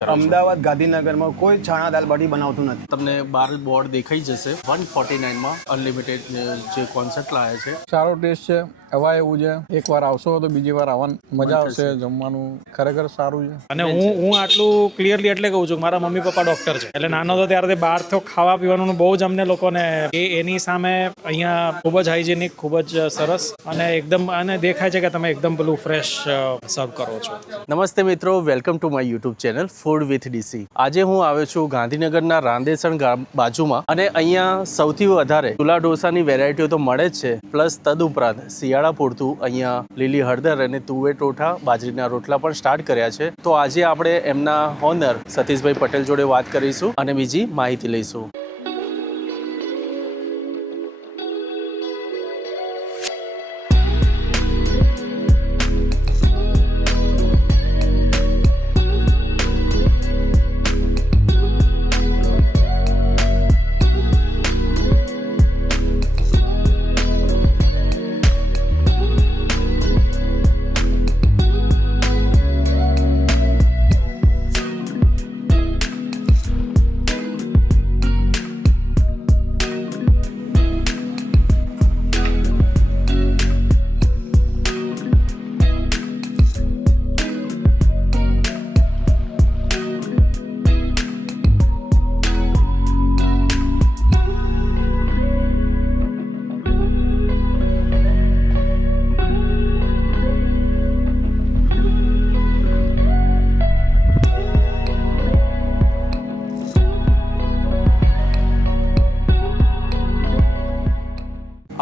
અમદાવાદ ગાંધીનગરમાં કોઈ છાણા દાલ બાટી બનાવતું નથી. તમને બાર બોર્ડ દેખાઈ જશે. 149 માં અનલિમિટેડ જે કોન્સેપ્ટ લાયા છે. સારો ટેસ્ટ છે, હવા એવું છે. એકવાર આવશો તો બીજી વાર આવવાની મજા આવશે. જમવાનું ખરેખર સારું છે. અને હું આટલું ક્લિયરલી એટલે કહું છું કે મારા મમ્મી પપ્પા ડોક્ટર છે, એટલે નાનો હતો ત્યારે બહાર તો ખાવા પીવાનું બહુ જ અમને લોકોને એની સામે અહીંયા ખૂબ જ હાઇજેનિક, ખૂબ જ સરસ અને એકદમ અને દેખાય છે કે તમે એકદમ પેલું ફ્રેશ સર્વ કરો છો. નમસ્તે મિત્રો, welcome to my YouTube channel food with DC. આજે હું આવ્યો છું ગાંધીનગરના રાંદેસણ બાજુમાં, અને અહીંયા સૌથી વધારે ચૂલા ઢોસાની વેરાયટીઓ તો મળે જ છે, પ્લસ તદુપરાંત શિયાળા પૂરતું અહીંયા લીલી હળદર અને તુવેર ટોઠા, બાજરીના રોટલા પણ સ્ટાર્ટ કર્યા છે. તો આજે આપણે એમના ઓનર સતીશભાઈ પટેલ જોડે વાત કરીશું અને બીજી માહિતી લઈશું.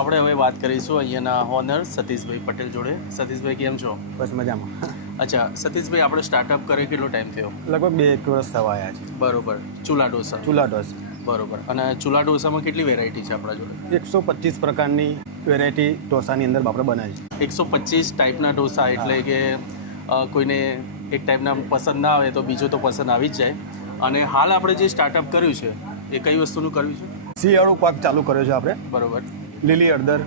આપણે હવે વાત કરીશું અહીંયાના ઓનર સતીશભાઈ પટેલ જોડે. સતીશભાઈ કેમ છો? બસ મજામાં. અચ્છા સતીશભાઈ, આપણે સ્ટાર્ટઅપ કરે કેટલો ટાઈમ થયો? લગભગ 2 વર્ષ થવા આવ્યા છે. બરોબર. ચૂલા ઢોસા. ચૂલા ઢોસા બરોબર. અને ચૂલા ઢોસામાં કેટલી વેરાયટી છે આપણા જોડે? 125 પ્રકારની વેરાયટી ઢોસાની અંદર આપણે બનાવી છે. 125 ટાઈપના ઢોસા, એટલે કે કોઈને એક ટાઈપના પસંદ ના આવે તો બીજો તો પસંદ આવી જ જાય. અને હાલ આપણે જે સ્ટાર્ટઅપ કર્યું છે એ કઈ વસ્તુનું કર્યું છે? શિયાળુ પાક ચાલુ કર્યો છે આપણે. બરોબર. લીલી હળદર,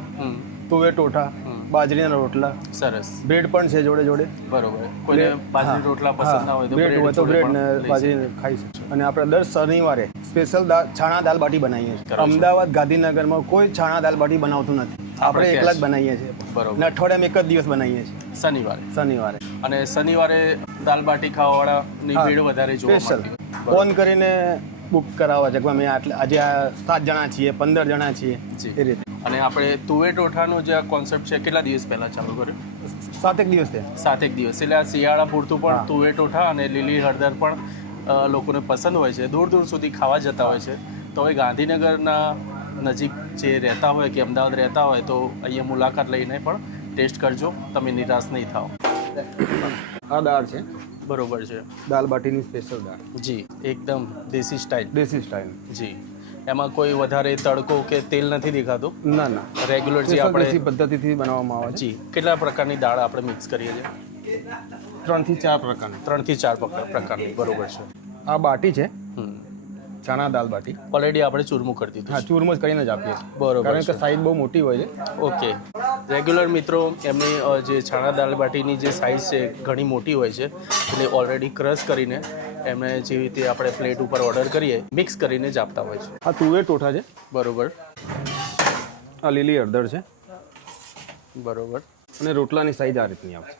તુવેર ટોઠા, બાજરીના રોટલા, સરસ. બ્રેડ પણ છે જોડે જોડે. બરોબર. કોઈને બાજરી રોટલા પસંદ ના હોય તો બ્રેડ હોય તો બ્રેડ ને બાજરી ખાઈ શકશે. અને આપણે દર શનિવારે સ્પેશિયલ છાણા દાલ બાટી બનાવીએ છીએ. અમદાવાદ ગાંધીનગરમાં કોઈ છાણા દાલ બાટી બનાવતું નથી. આપણે એકલા જ બનાવીએ છીએ. બરોબર. અને અઠવાડિયામાં એક જ દિવસ બનાવીએ છીએ, શનિવારે. શનિવારે. અને શનિવારે દાલ બાટી ખાવાવાળાની ભીડ વધારે જોવા સ્પેશિયલ મળતી. ફોન કરીને બુક કરાવવા છે કે અમે આજે 7 જણા છીએ, 15 જણા છીએ, એ રીતે. અને આપણે તુવેર ટોઠાનો જે કોન્સેપ્ટ છે કેટલા દિવસ પહેલા ચાલુ કર્યો? 7 દિવસ છે. 7 દિવસ. એટલે આ શિયાળા પૂરતું પણ તુવેર ટોઠા અને લીલી હળદર પણ લોકોને પસંદ હોય છે, દૂર દૂર સુધી ખાવા જતા હોય છે. તો હવે ગાંધીનગરના નજીક જે રહેતા હોય કે અમદાવાદ રહેતા હોય તો અહીંયા મુલાકાત લઈને પણ ટેસ્ટ કરજો, તમે નિરાશ નહીં થાઓ. આ દાળ છે. બરોબર છે. દાલ બાટીની સ્પેશિયલ દાળ. જી, એકદમ દેશી સ્ટાઇલ. દેશી સ્ટાઇલ. જી. એમાં કોઈ વધારે તડકો કે તેલ નથી દેખાતું? ના ના, રેગ્યુલર જે દેશી આપણે પદ્ધતિથી બનાવવામાં આવે છે. જી. કેટલા પ્રકારની દાળ આપણે મિક્સ કરીએ છીએ? 3 થી 4 પ્રકારની. 3 થી 4 પ્રકારની. બરોબર છે. આ બાટી છે, ચણા દાલ બાટી. ઓલરેડી આપણે ચૂરમું કરી દીધું. હા, ચૂરમો જ કરીને જ આપીએ છીએ. બરોબર. કારણ કે સાઈઝ બહુ મોટી હોય છે. ઓકે. રેગ્યુલર મિત્રો એમની જે છાણા દાલ બાટીની જે સાઇઝ છે ઘણી મોટી હોય છે, એટલે ઓલરેડી ક્રશ કરીને એમને જેવી રીતે આપણે પ્લેટ ઉપર ઓર્ડર કરીએ મિક્સ કરીને જ આપતા હોય છે. આ તુવેર ટોઠા છે. બરોબર. આ લીલી હળદર છે. બરોબર. અને રોટલાની સાઈઝ આ રીતની આવશે.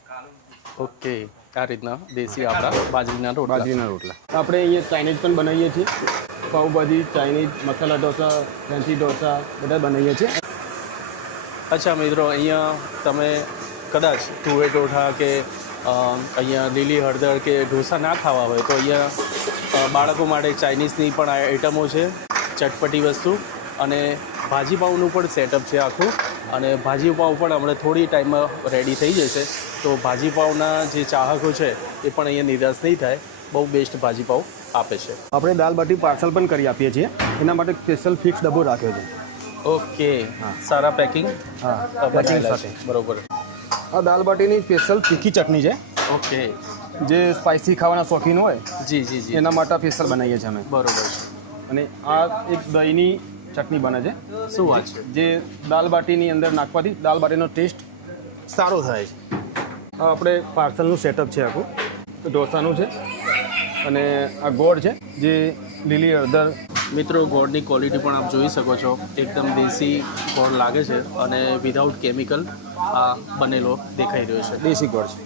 ઓકે. આ રીતના દેશી આપણા બાજરીના રોટલા. બાજરીના રોટલા. આપણે અહીંયા ચાઇનીઝ પણ બનાવીએ છીએ. પાઉંભાજી, ચાઇનીઝ, મસાલા ઢોસા, ફેન્સી ઢોસા બધા બનાવીએ છીએ. અચ્છા મિત્રો, અહીંયા તમે કદાચ તુવેર ટોઠા કે અહીંયા લીલી હળદર કે ઢોસા ના ખાવા હોય તો અહીંયા બાળકો માટે ચાઇનીઝની પણ આઇટમો છે, ચટપટી વસ્તુ. અને ભાજીપાઉનું પણ સેટઅપ છે આખું. અને ભાજીપાઉં પણ હમણાં થોડી ટાઈમમાં રેડી થઈ જશે. તો ભાજીપાઉના જે ચાહકો છે એ પણ અહીંયા નિરાશ નહીં થાય. બહુ બેસ્ટ ભાજીપાઉં આપે છે. આપણે દાલ બાટી પાર્સલ પણ કરી આપીએ છીએ. એના માટે સ્પેશિયલ ફિક્સ ડબ્બો રાખ્યો છે. ઓકે. સારા પેકિંગ. હા, પેકિંગ સાથે. બરોબર. આ દાલ બાટીની સ્પેશિયલ તીખી ચટણી છે. ઓકે. જે સ્પાઇસી ખાવાના શોખીન હોય જી જી જી, એના માટે સ્પેશિયલ બનાવીએ છીએ અમે. બરોબર છે. અને આ એક દહીંની ચટણી બને છે. શું વાત છે? જે દાલ બાટીની અંદર નાખવાથી દાલ બાટીનો ટેસ્ટ સારો થાય છે. આ આપણે પાર્સલનું સેટઅપ છે આખું. ઢોસાનું છે, અને આ ગોળ છે જે લીલી હળદર. મિત્રો ગોળની ક્વોલિટી પણ આપ જોઈ શકો છો, એકદમ દેશી ગોળ લાગે છે અને વિધાઉટ કેમિકલ આ બનેલો દેખાઈ રહ્યો છે. દેશી ગોળ છે.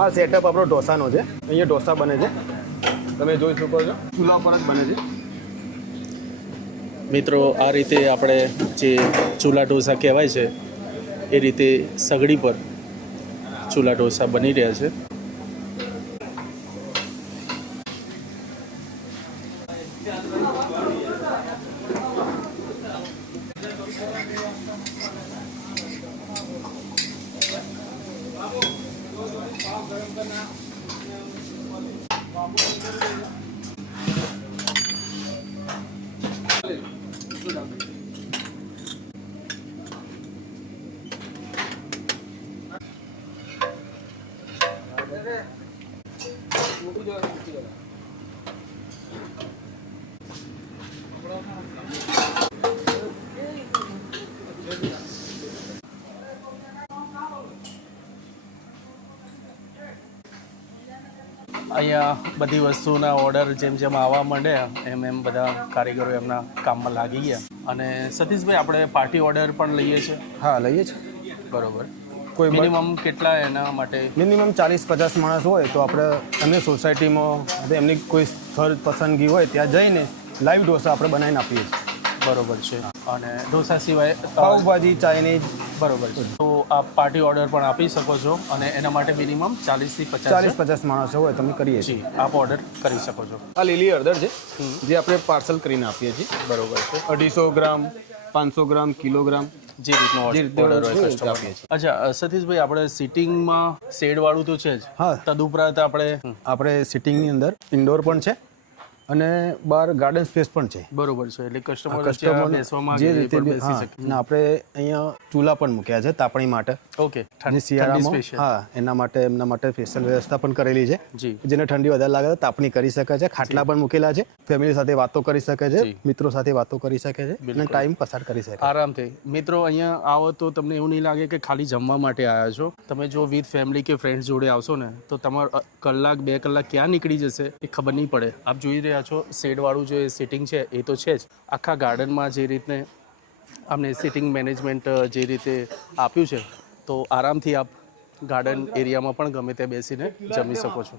આ સેટઅપ આપણો ઢોસાનો છે. અહીંયા ઢોસા બને છે, તમે જોઈ શકો છો, ચૂલા પર જ બને છે. મિત્રો આ રીતે આપણે જે ચૂલા ઢોસા કહેવાય છે એ રીતે સગડી પર ચૂલા ઢોસા બની રહ્યા છે. અહીંયા બધી વસ્તુના ઓર્ડર જેમ જેમ આવવા માંડ્યા એમ એમ બધા કારીગરો એમના કામમાં લાગી ગયા. અને સતીશભાઈ, આપણે પાર્ટી ઓર્ડર પણ લઈએ છીએ? હા, લઈએ છીએ. બરોબર. કોઈ મિનિમમ કેટલા એના માટે? મિનિમમ 40-50 માણસ હોય તો આપણે એમની સોસાયટીમાં એમની કોઈ સ્થળ પસંદગી હોય ત્યાં જઈને લાઈવ ઢોસા આપણે બનાવીને આપીએ છીએ. બરોબર છે. અને ઢોસા સિવાય પાવભાજી, ચાઇનીઝ. બરોબર છે. તો આપ પાર્ટી ઓર્ડર પણ આપી શકો છો અને એના માટે મિનિમમ 40 થી 50 માણસો હોય તમે કરીએ છીએ. આપ ઓર્ડર કરી શકો છો. આ લીલી હળદર છે જે આપણે પાર્સલ કરીને આપીએ છીએ. બરોબર છે. 250 ગ્રામ, 500 ગ્રામ, કિલોગ્રામ, જે રીતનો ઓર્ડર હોય કસ્ટમર આપીએ છીએ. અચ્છા સતીશભાઈ, આપણે સિટિંગમાં શેડ વાળું તો છે જ. હા. તદુપરાંત આપણે સિટિંગની અંદર ઇન્ડોર પણ છે અને બહાર ગાર્ડન સ્પેસ પણ છે. બરોબર છે. એટલે કસ્ટમર કસ્ટમર જે રીતે બેસી શકે. અને આપણે અહીંયા ચૂલા પણ મૂક્યા છે તાપણી માટે. ઓકે. જે શિયાળામાં એના માટે સ્પેશિયલ વ્યવસ્થા પણ કરેલી છે. જી. જેને ઠંડી વધારે લાગે તો તાપણી કરી શકે છે. ખાટલા પણ મૂકેલા છે. ફેમિલી સાથે વાતો કરી શકે છે, મિત્રો સાથે વાતો કરી શકે છે અને ટાઈમ પસાર કરી શકે આરામથી. મિત્રો અહીંયા આવો તો તમને એવું નહીં લાગે કે ખાલી જમવા માટે આવ્યા છો. તમે જો વિથ ફેમિલી કે ફ્રેન્ડ્સ જોડે આવશો ને તો તમારો કલાક 2 કલાક ક્યાં નીકળી જશે એ ખબર નહીં પડે. આપ જોઈ રહ્યા છો શેડવાળું જે સિટિંગ છે એ તો છે જ. આખા ગાર્ડનમાં જે રીતે આમને સિટિંગ મેનેજમેન્ટ જે રીતે આપ્યું છે તો આરામથી આપ ગાર્ડન એરિયામાં પણ ગમે તે બેસીને જમી શકો છો.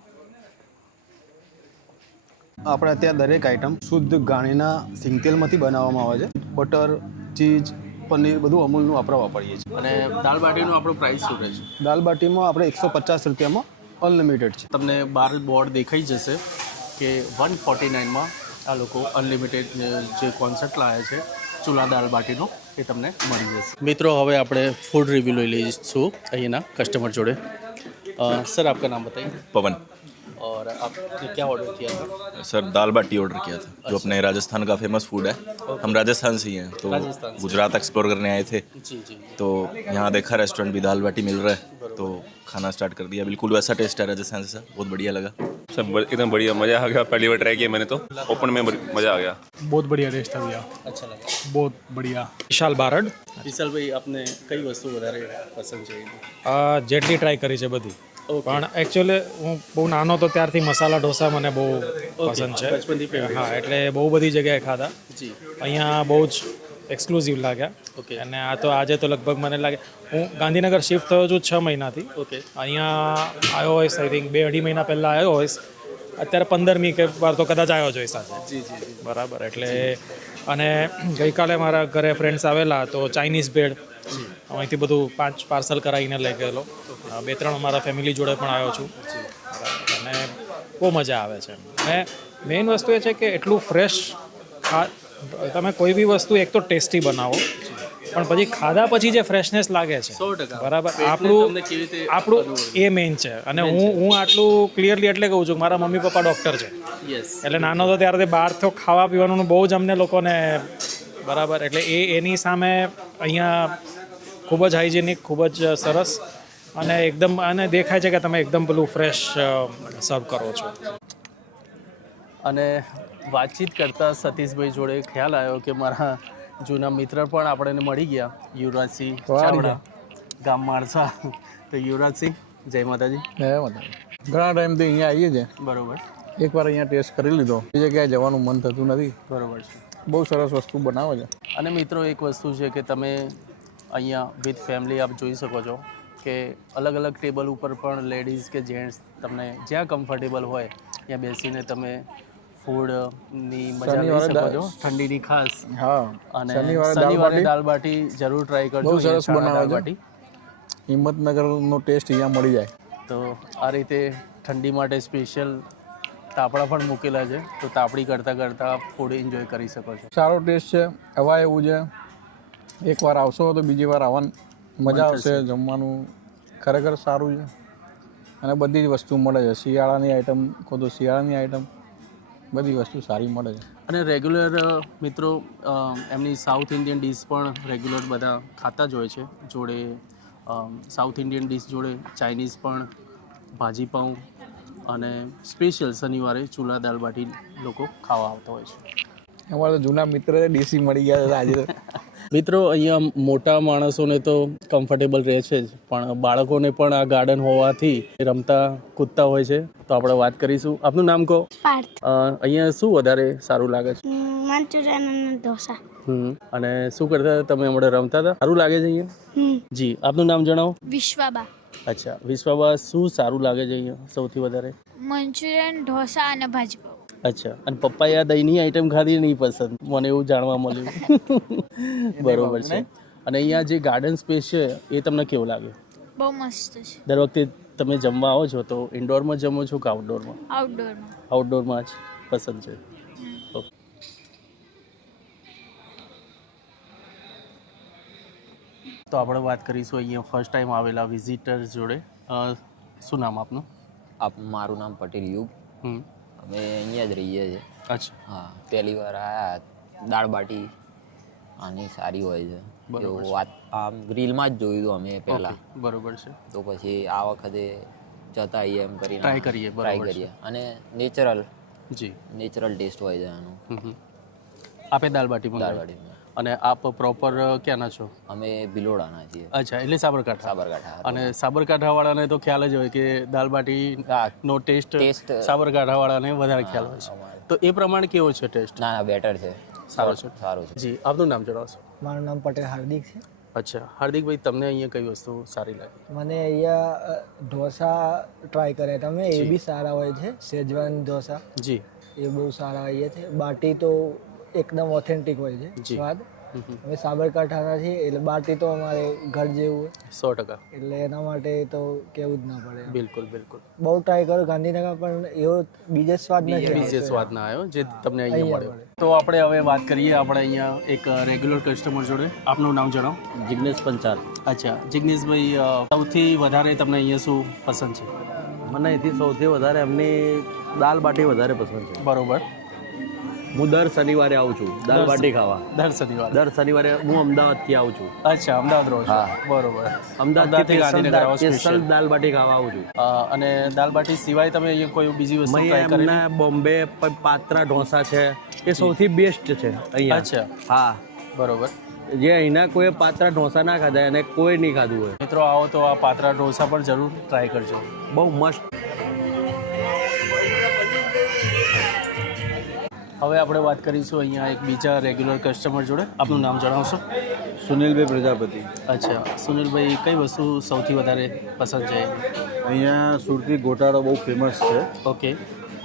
આપણે ત્યાં દરેક આઈટમ શુદ્ધ ગાણીના સિંગતેલમાંથી બનાવવામાં આવે છે. બટર, ચીઝ, પનીર બધું અમૂલનું આપણે વાપરીએ છીએ. અને દાળ બાટીનું આપણું પ્રાઇસ શું રહે છે? દાલ બાટીમાં આપણે 150 રૂપિયામાં અનલિમિટેડ છે. તમને બહાર બોર્ડ દેખાઈ જશે કે 149માં આ લોકો અનલિમિટેડ જે કોન્સેપ્ટ લાવ્યા છે ચૂલા દાળ બાટીનો એ તમને મળી જશે. મિત્રો હવે આપણે ફૂડ રિવ્યુ લઈ લઈશું અહીંના કસ્ટમર જોડે. सर आपका नाम बताइए. पवन. और आपने क्या ऑर्डर किया था? सर दाल बाटी ऑर्डर किया था जो अपने राजस्थान का फेमस फूड है. हम राजस्थान से ही हैं तो गुजरात एक्सप्लोर करने आए थे. जी जी. तो यहाँ देखा रेस्टोरेंट भी दाल बाटी मिल रहा है तो खाना स्टार्ट कर दिया. बिल्कुल वैसा टेस्ट है राजस्थान से. बहुत बढ़िया लगा. सब एकदम बढ़िया, मज़ा आ गया. पहली बार ट्राई किया मैंने तो ओपन में मज़ा आ गया. बहुत बढ़िया टेस्ट है भैया, अच्छा लगा. बहुत बढ़िया. વિશાલ બારડ. વિશાલ ભાઈ, આપને કઈ વસ્તુ વધારે પસંદ છે? જેટલી ટ્રાય કરી છે બધી, પણ એકચ્યુઅલી હું બહુ નાનો તો ત્યારથી મસાલા ઢોસા મને બહુ પસંદ છે. બચપનથી favorite. હા, એટલે બહુ બધી જગ્યાએ ખાધા. જી. અહીંયા બહુ જ એક્સક્લુઝિવ લાગ્યા. ઓકે. અને આ તો આજે તો લગભગ મને લાગે હું ગાંધીનગર શિફ્ટ થયો છું 6 મહિનાથી. ઓકે. અહીંયા આવ્યો હોઈશ આઈ થિંક 2-2.5 મહિના પહેલાં આવ્યો હોઈશ. અત્યારે 15મી કે વાર તો કદાચ આવ્યો જોઈશ આજે. જી જી જી. બરાબર. એટલે અને ગઈકાલે મારા ઘરે ફ્રેન્ડ્સ આવેલા તો ચાઇનીઝ ભેળ અહીંથી બધું 5 પાર્સલ કરાવીને લઈ ગયેલો. 2-3 અમારા ફેમિલી જોડે પણ આવ્યો છું. અને બહુ મજા આવે છે. અને મેઇન વસ્તુ એ છે કે એટલું ફ્રેશ તમે કોઈ બી વસ્તુ એક તો ટેસ્ટી બનાવો પણ પછી ખાધા પછી જે ફ્રેશનેસ લાગે છે 100%. બરાબર, તમને આપણું કેવી રીતે એ મેઇન છે. અને હું આટલું ક્લિયરલી એટલે કહું છું, મારા મમ્મી પપ્પા ડૉક્ટર છે. યસ. એટલે નાનો તો ત્યારે બહાર તો ખાવા પીવાનું બહુ જ અમને લોકોને બરાબર. એટલે એની સામે અહીંયા ખૂબ જ હાઇજેનિક, ખૂબ જ સરસ અને એકદમ અને દેખાય છે કે તમે એકદમ પેલું ફ્રેશ સર્વ કરો છો. અને વાતચીત કરતાં સતીશભાઈ જોડે ખ્યાલ આવ્યો કે મારા જૂના મિત્ર પણ આપણને મળી ગયા, યુવરાજસિંહ ચાવડા, ગામ માણસા. તો યુવરાજસિંહ, જય માતાજી. ઘણા ટાઈમથી અહીંયા આવીએ છીએ બરોબર. એકવાર અહીંયા ટેસ્ટ કરી લીધો બીજે ક્યાંય જવાનું મન થતું નથી. બરોબર છે. બહુ સરસ વસ્તુ બનાવે છે. અને મિત્રો એક વસ્તુ છે કે તમે અહીંયા વિથ ફેમિલી આપ જોઈ શકો છો કે અલગ અલગ ટેબલ ઉપર પણ લેડીઝ કે જેન્ટ્સ તમને જ્યાં કમ્ફર્ટેબલ હોય ત્યાં બેસીને તમે ફૂડની મજા લઈ શકો છો, ઠંડીની ખાસ. હા, અને શનિવારે શનિવારે દાલ બાટી જરૂર ટ્રાય કરજો. બહુ સરસ અહીંયા બનાવે દાલ છે. બાટી હિંમતનગરનો ટેસ્ટ અહીંયા મળી જાય. તો આ રીતે ઠંડી માટે સ્પેશિયલ તાપડા પણ મૂકેલા છે, તો તાપડી કરતાં કરતાં ફૂડ એન્જોય કરી શકો છો. સારો ટેસ્ટ છે. હવા એવું છે, એકવાર આવશો તો બીજી વાર આવવાની મજા આવશે. જમવાનું ખરેખર સારું છે અને બધી જ વસ્તુ મળે છે. શિયાળાની આઈટમ કહો તો શિયાળાની આઈટમ, બધી વસ્તુ સારી મળે છે. અને રેગ્યુલર મિત્રો એમની સાઉથ ઇન્ડિયન ડીશ પણ રેગ્યુલર બધા ખાતા જ હોય છે. જોડે સાઉથ ઇન્ડિયન ડીશ જોડે ચાઇનીઝ પણ, ભાજી પાઉં અને સ્પેશિયલ શનિવારે ચૂલા દાલ બાટી લોકો ખાવા આવતા હોય છે. અમારા તો જૂના મિત્ર ડીસી મળી ગયા હતા આજે. મિત્રો અહીંયા મોટા માણસોને તો કમ્ફર્ટેબલ રહે છે જ, પણ બાળકોને પણ આ ગાર્ડન હોવાથી રમતા કૂદતા હોય છે. તો આપણે વાત કરીશું. આપનું નામ કહો. પાર્થ. અહીંયા શું વધારે સારું લાગે છે? મંચુરિયન અને ઢોસા. અને શું કરતા હતા તમે હમણાં? રમતા હતા? સારું લાગે છે અહીંયા? જી, આપનું નામ જણાવો. વિશ્વાબા. અચ્છા, વિશ્વાબા, શું સારું લાગે છે અહીંયા સૌથી વધારે? મંચુરિયન, ઢોસા અને ભાજી પાઉં. અચ્છા, અને પપ્પાએ આ દહીંની આઈટમ ખાધી નહીં પસંદ, મને એવું જાણવા મળ્યું. બરોબર છે. અને અહીંયા જે ગાર્ડન સ્પેસ છે એ તમને કેવો લાગે? બહુ મસ્ત છે. દર વખતે તમે જમવા આવો છો તો ઇન્ડોરમાં જમો છો કે આઉટડોરમાં? આઉટડોરમાં. આઉટડોરમાં જ પસંદ છે. ઓકે. તો આપણે વાત કરીશું અહીંયા ફર્સ્ટ ટાઈમ આવેલા વિઝિટર્સ જોડે. શું નામ આપનું? મારું નામ પટેલ યુગ. અમે અહીંયા જ રહીએ છીએ. અચ્છા. હા, પહેલી વાર આવ્યા. દાળ બાટી આની સારી હોય છે એવું વાત આમ રીલમાં જ જોયું હતું અમે પહેલાં. બરોબર છે. તો પછી આ વખતે જતા આવીએ એમ કરીને ટ્રાય કરીએ. ટ્રાય કરીએ. અને નેચરલ જી, નેચરલ ટેસ્ટ હોય છે આનું. આપે દાળ બાટી દાળ બાટી અને આપ પ્રોપર ક્યાંના છો? અમે ભિલોડાના છીએ. અચ્છા, એટલે સાબરકાંઠા. સાબરકાંઠા. અને સાબરકાંઠાવાળાને તો ખ્યાલ જ હોય કે દાળ બાટીનો ટેસ્ટ સાબરકાંઠાવાળાને વધારે ખ્યાલ હોય છે. તો એ પ્રમાણે કેવો છે ટેસ્ટ? ના ના, બેટર છે. સારો છે. સારું છે. જી, આપનું નામ જણાવશો? મારું નામ પટેલ હાર્દિક છે. અચ્છા, હાર્દિકભાઈ, તમને અહીંયા કઈ વસ્તુ સારી લાગી? મને અહીંયા ઢોસા ટ્રાય કર્યા તમે, એ બી સારા હોય છે. શેજવાન ઢોસા જી, એ બહુ સારા હોય છે. બાટી તો એકદમ ઓથેન્ટિક હોય છે સ્વાદ. અમે સાબરકાંઠાના છીએ એટલે બાટી તો અમારે ઘર જેવું હોય. 100%. એટલે એના માટે તો કેવું જ ના પડે. બિલકુલ બિલકુલ. બહુ ટ્રાય કર્યો ગાંધીનગર, પણ એવો બીજો સ્વાદ નથી. બીજે સ્વાદ ના આવ્યો જે તમને અહીંયા મળ્યો. તો આપણે હવે વાત કરીએ આપણે અહીંયા એક રેગ્યુલર કસ્ટમર જોડે. આપનું નામ જણાવો. જિગ્નેશ પંચાલ. અચ્છા, જિગ્નેશભાઈ, સૌથી વધારે તમને અહીંયા શું પસંદ છે? મને અહીંથી સૌથી વધારે એમની દાલ બાટી વધારે પસંદ છે. બરોબર. હું દર શનિવારે આવું છું દાલ બાટી ખાવા. દર શનિવારે હું અમદાવાદથી આવું છું. અચ્છા, અમદાવાદ રહો છો? હા. બરોબર. અમદાવાદથી ગાંધીનગર આવો સ્પેશિયલ દાલ બાટી ખાવા આવું છું. અને દાલ બાટી સિવાય તમે અહીંયા કોઈ બીજી વસ્તુ ટ્રાય કરી? એમના બોમ્બે પાત્રા ઢોસા છે એ સૌથી બેસ્ટ છે અહીંયા. અચ્છા. હા, બરોબર. જે અહીંના કોઈ પાત્રા ઢોસા ના ખાધા અને કોઈ નહીં ખાધું હોય. મિત્રો આવો તો આ પાત્રા ઢોસા પણ જરૂર ટ્રાય કરજો. બહુ મસ્ત. હવે આપણે વાત કરીશું અહીંયા એક બીજા રેગ્યુલર કસ્ટમર જોડે. આપનું નામ જણાવશો? સુનિલભાઈ પ્રજાપતિ. અચ્છા, સુનિલભાઈ, કઈ વસ્તુ સૌથી વધારે પસંદ છે? અહીંયા સુરતી ગોટાળો બહુ ફેમસ છે. ઓકે.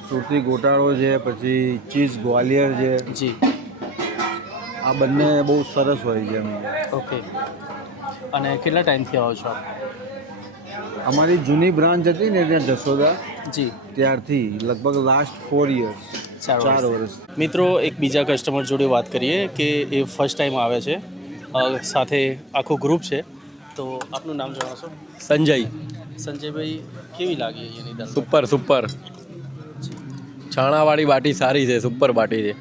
સુરતી ગોટાળો છે, પછી ચીઝ ગ્વાલિયર છે. જી, આ બંને બહુ સરસ હોય છે અહીંયા. ઓકે. અને કેટલા ટાઈમથી આવો છો આપ? અમારી જૂની બ્રાન્ચ હતી ને ત્યાં જસોદા, જી, ત્યારથી લગભગ લાસ્ટ 4 years, 4 વર્ષ. મિત્રો એક બીજા કસ્ટમર જોડે વાત કરીએ કે એ ફર્સ્ટ ટાઈમ આવે છે, સાથે આખું ગ્રુપ છે. તો આપનું નામ જણાવશો? સંજય. સંજયભાઈ, કેવી લાગી અહીંયાની દાલ? સુપર. છાણાવાળી બાટી સારી છે, સુપર બાટી છે.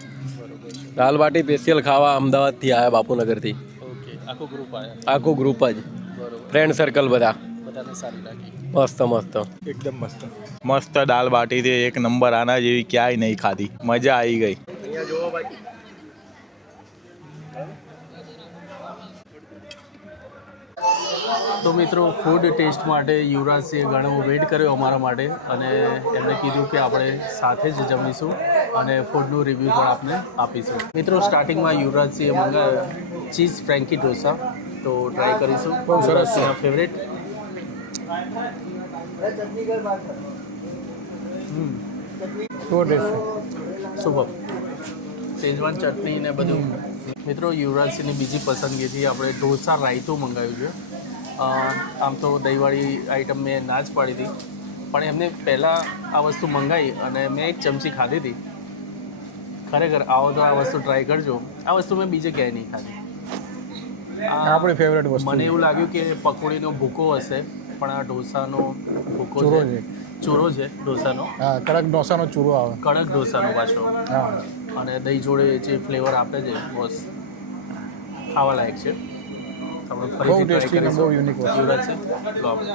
દાલ બાટી સ્પેશિયલ ખાવા અમદાવાદથી આવ્યા, બાપુનગરથી. ઓકે. આખું ગ્રુપ આવ્યા? આખું ગ્રુપ જ, બરોબર. ફ્રેન્ડ સર્કલ બધા. બધાને સારી લાગી? મસ્ત. એકદમ મસ્ત. મસ્ત દાલ બાટી છે, એક નંબર. આના જેવી ક્યાંય નહીં ખાધી, મજા આવી ગઈ. તો મિત્રો ફૂડ ટેસ્ટ માટે યુવરાજસિંહે ઘણો વેઇટ કર્યો અમારા માટે અને એમણે કીધું કે આપણે સાથે જ જમીશું અને ફૂડનું રિવ્યૂ પણ આપને આપીશું. મિત્રો સ્ટાર્ટિંગમાં યુવરાજસિંહે મંગાવ્યો ચીઝ ફ્રેન્કી ઢોસા, તો ટ્રાય કરીશું. બહુ સરસ છે, ફેવરેટ. સુપર શેઝવાન ચટણી ને બધું. મિત્રો યુવરાજસિંહની બીજી પસંદગીથી આપણે ઢોસા રાયતું મંગાવ્યું છે. આમ તો દહીંવાળી આઈટમ મેં ના જ પાડી હતી, પણ એમને પહેલાં આ વસ્તુ મંગાવી અને મેં એક ચમચી ખાધી હતી. ખરેખર આવો તો આ વસ્તુ ટ્રાય કરજો. આ વસ્તુ મેં બીજે ક્યાંય નહીં ખાધી. આપણી ફેવરેટ વસ્તુ. મને એવું લાગ્યું કે પકોડીનો ભૂકો હશે, પણ આ ઢોસાનો ભૂકો છે, ચૂરો છે ઢોસાનો. હા, કડક ઢોસાનો ચૂરો આવે, કડક ઢોસાનો પાછો. હા, અને દહીં જોડે જે ફ્લેવર આપે છે બસ ખાવા લાયક છે. આપણે ફરીથી ટ્રાય કરીશું. બહુ યુનિક વસ્તુ છે. લો આપણે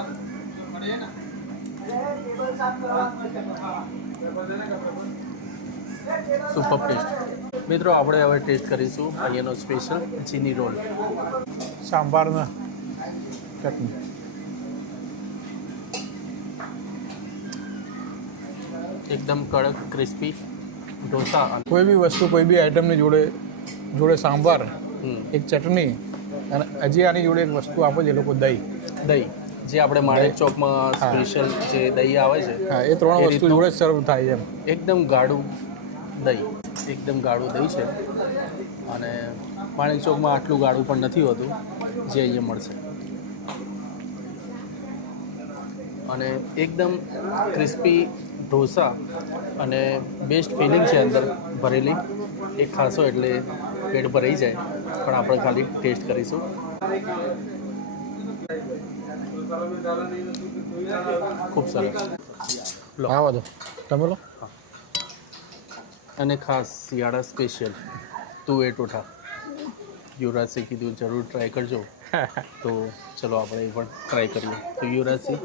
સુપર ટેસ્ટ. મિત્રો આપણે હવે ટેસ્ટ કરીશું અહીંયાનો સ્પેશિયલ ચીની રોલ. સાંભારના ચટણી. એકદમ કડક ક્રિસ્પી ઢોસા. કોઈ બી વસ્તુ, કોઈ બી આઈટમની જોડે સાંભાર, એક ચટણી, અને હજી આની જોડે એક વસ્તુ આપે છે એ લોકો, દહીં. જે આપણે માણેક ચોકમાં સ્પેશિયલ જે દહીં આવે છે, હા, એ ત્રણ વસ્તુ જોડે જ સર્વ થાય છે. એકદમ ગાઢું દહીં, એકદમ ગાઢું દહીં છે. અને માણેક ચોકમાં આટલું ગાઢું પણ નથી હોતું જે અહીંયા મળશે. અને એકદમ ક્રિસ્પી ઢોસા અને બેસ્ટ ફિલિંગ છે અંદર ભરેલી. એક ખાસો એટલે પેટ ભરાઈ જાય, પણ આપણે ખાલી ટેસ્ટ કરીશું. ખૂબ સરસ. હા, વાંધો તમે લો. અને ખાસ શિયાળા સ્પેશિયલ તુવેર ટોઠા. યુવરાજસિંહ કીધું જરૂર ટ્રાય કરજો, તો ચલો આપણે એ પણ ટ્રાય કરીએ. તો યુવરાજસિંહ,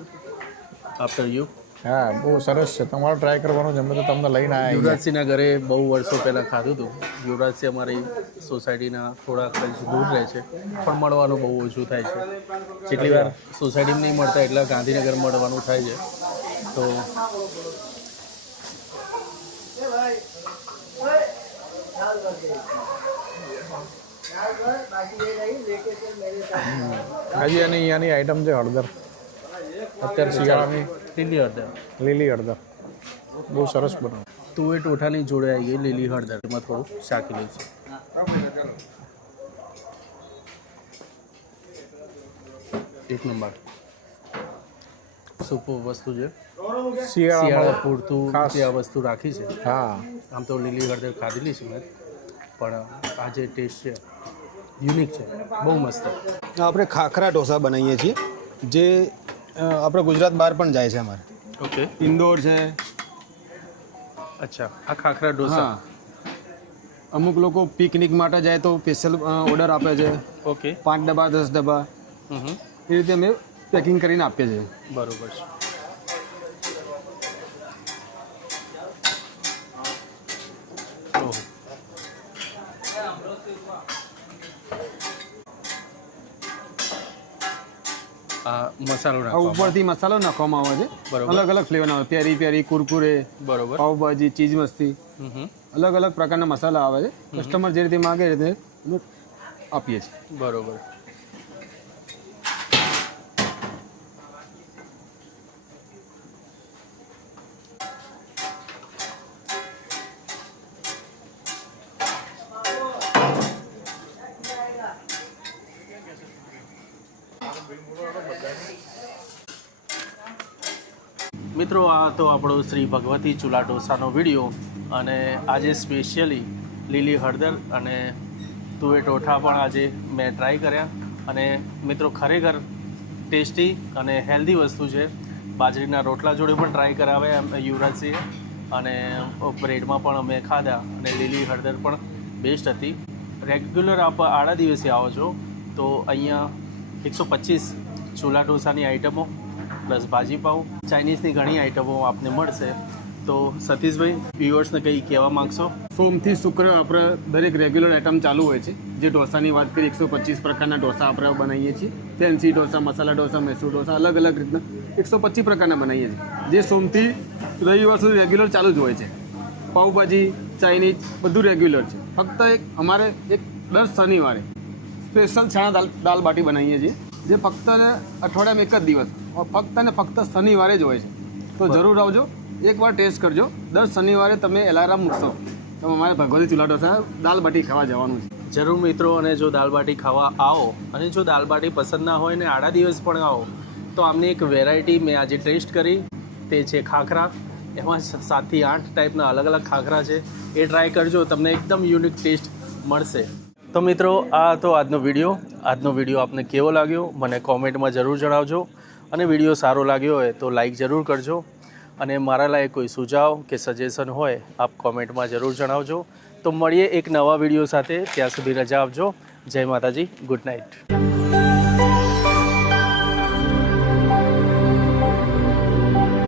આફ્ટર યુ. હા, બહુ સરસ છે, તમારે ટ્રાય કરવાનું છે. અમે તો તમને લઈને આવ્યા. યુવરાજસિંહના ઘરે બહુ વર્ષો પહેલાં ખાધું હતું. યુવરાજસિંહ અમારી સોસાયટીના થોડાક જ દૂર રહે છે, પણ મળવાનું બહુ ઓછું થાય છે. જેટલી વાર સોસાયટીમાં નહીં મળતા એટલા ગાંધીનગર મળવાનું થાય છે. તો હજી અને અહીંયાની આઈટમ છે હળદર. અત્યારે શિયાળાની લીલી હળદર બહુ સરસ બનાવે. તુવેર ટોઠાની જોડે આવી ગઈ લીલી હળદર. એમાં થોડું શાકી લઈશું. એક નંબર સુપર વસ્તુ છે. શિયાળા પૂરતું જે આ વસ્તુ રાખી છે. હા, આમ તો લીલી હળદર ખાધેલી છે મેં, પણ આ જે ટેસ્ટ છે યુનિક છે, બહુ મસ્ત. આપણે ખાખરા ઢોસા બનાવીએ છીએ, જે આપણે ગુજરાત બહાર પણ જાય છે અમારે. ઓકે, ઇન્દોર છે. અચ્છા, આ ખાખરા ઢોસા. અમુક લોકો પિકનિક માટે જાય તો સ્પેશિયલ ઓર્ડર આપે છે. ઓકે, 5 ડબ્બા 10 ડબ્બા એ રીતે અમે પેકિંગ કરીને આપીએ છીએ. બરોબર છે. આ મસાલો ઉપરથી મસાલો નાખવામાં આવે છે. અલગ અલગ ફ્લેવર આવે. પેરી પેરી, કુરકુરે, બરોબર, પાવભાજી, ચીઝ મસ્તી, અલગ અલગ પ્રકારના મસાલા આવે છે. કસ્ટમર જે રીતે માગે એ રીતે આપીએ છીએ. બરોબર. મિત્રો, આ તો આપણો શ્રી ભગવતી ચૂલા ઢોસાનો વિડીયો. અને આજે સ્પેશિયલી લીલી હળદર અને તુવેર ટોઠા પણ આજે મેં ટ્રાય કર્યા. અને મિત્રો ખરેખર ટેસ્ટી અને હેલ્ધી વસ્તુ છે. બાજરીના રોટલા જોડે પણ ટ્રાય કરાવે યુવરાજસિંહે, અને બ્રેડમાં પણ અમે ખાધા. અને લીલી હળદર પણ બેસ્ટ હતી. રેગ્યુલર આપ આડા દિવસે આવો છો તો અહીંયા 125 ચૂલા ઢોસાની આઈટમો પ્લસ ભાજીપાવ, ચાઇનીઝની ઘણી આઈટમો આપને મળશે. તો સતીશભાઈ, વ્યુઅર્સને કંઈ કહેવા માગશો? સોમથી શુક્ર આપણે દરેક રેગ્યુલર આઈટમ ચાલુ હોય છે. જે ઢોસાની વાત કરી, 125 પ્રકારના ઢોસા આપણે બનાવીએ છીએ. ફેન્સી ઢોસા, મસાલા ઢોસા, મૈસૂર ઢોસા, અલગ અલગ રીતના 125 પ્રકારના બનાવીએ છીએ, જે સોમથી રવિવાર સુધી રેગ્યુલર ચાલુ જ હોય છે. પાઉંભાજી, ચાઇનીઝ બધું રેગ્યુલર છે. ફક્ત અમારે દર શનિવારે સ્પેશિયલ ચણા દાલ બાટી બનાવીએ છીએ, જે ફક્ત અઠવાડિયામાં એક જ દિવસ ફક્ત ને ફક્ત શનિવારે જ હોય છે. તો જરૂર આવજો, એકવાર ટેસ્ટ કરજો. દર શનિવારે તમે એલાર્મ મૂકશો તો અમારે ભગવતી ચૂલા ઢોસા દાલ બાટી ખાવા જવાનું છે. જરૂર મિત્રો, અને જો દાલ બાટી ખાવા આવો અને જો દાલ બાટી પસંદ ના હોય ને આડા દિવસ પણ આવો તો આમની એક વેરાયટી મેં આજે ટેસ્ટ કરી, તે છે ખાખરા. એમાં 7 થી 8 ટાઈપના અલગ અલગ ખાખરા છે, એ ટ્રાય કરજો, તમને એકદમ યુનિક ટેસ્ટ મળશે. તો મિત્રો, આ હતો આજનો વિડીયો આપને કેવો લાગ્યો મને કોમેન્ટમાં જરૂર જણાવજો, અને વિડીયો સારો લાગ્યો હોય તો લાઈક જરૂર કરજો, અને મારા લાયક કોઈ સુઝાવ કે સજેશન હોય આપ કોમેન્ટમાં જરૂર જણાવજો. તો મળીએ એક નવા વિડીયો સાથે, ત્યાં સુધી રજા આપજો. જય માતાજી, ગુડ નાઇટ.